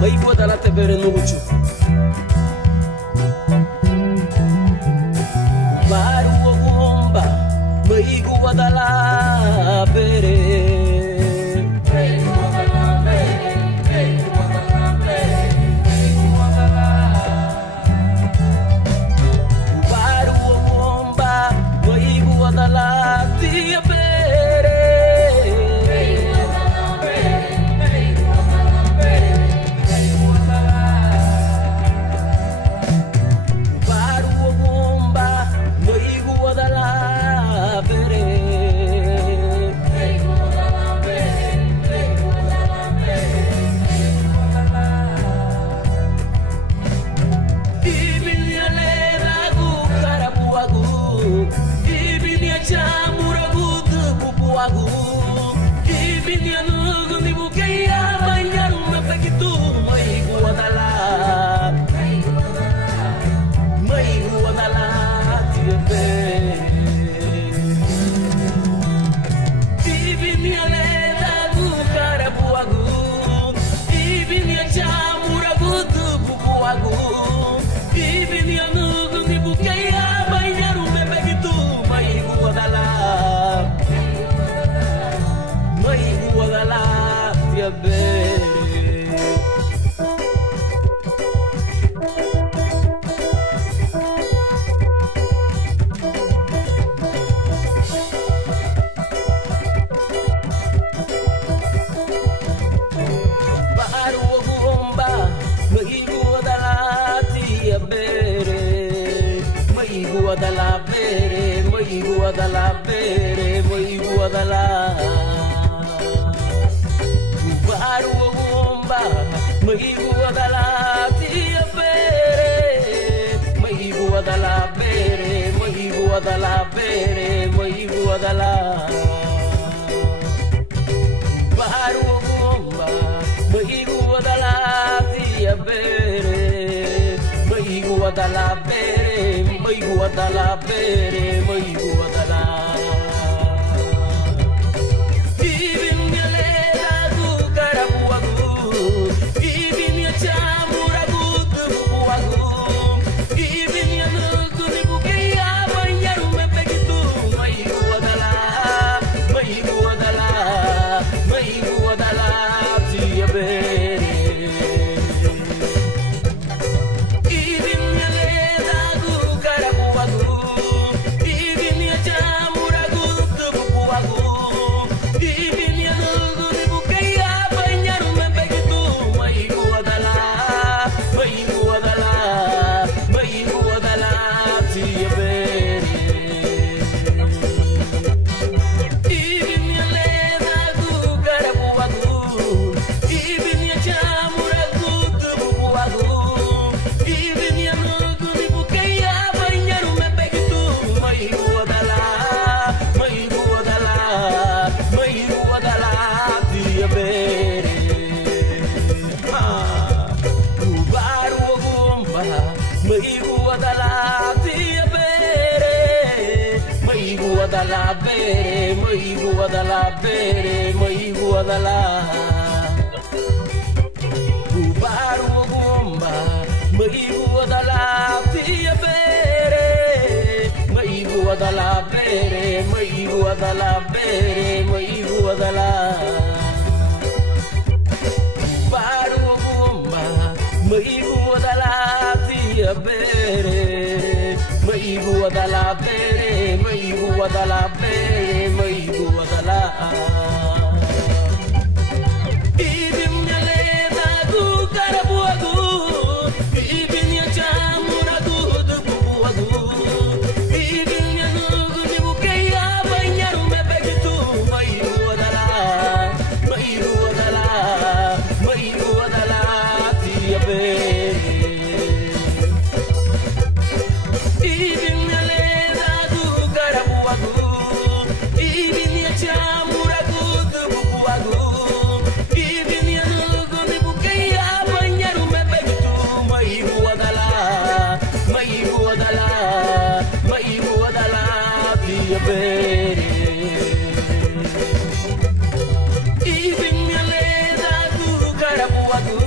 Maigo dala te bere no mucho. Baru bomba, maigo dala bere. Dala bere, maigo dala bere, maigo dala. Baru bomba, maigo dala tia bere, maigo dala bere, maigo dala bere, maigo dala. Baru bomba, maigo dala tia bere, maigo dala bere. Maigo dala bere, maigo dala. Ibin galera du carabuagu, ibin ya chamuragu buagu, ibin ya nuku ni bukeya banyaru me pegitu. Maigo dala, maigo dala, maigo dala tia bere. Dala bere, maigo dala bere, maigo dala. Baru bomba, maigo dala tia bere, maigo dala bere, maigo dala bere, maigo dala. Baru bomba, maigo dala tia bere, maigo dala bere, maigo dala bere, maigo dala. Ibin galera du carabuagu, ibin ya chamuragu du buagu, ibin ya nugu ni bukeya banyaru me begitu. Maigo dala, maigo dala, maigo dala tia bere. Ibin galera du carabuagu, ibin ya chamuragu du buagu, ibin ya nugu ni bukeya banyaru me begitu. Maigo dala, maigo dala, maigo dala tia bere. Ibin galera du carabuagu.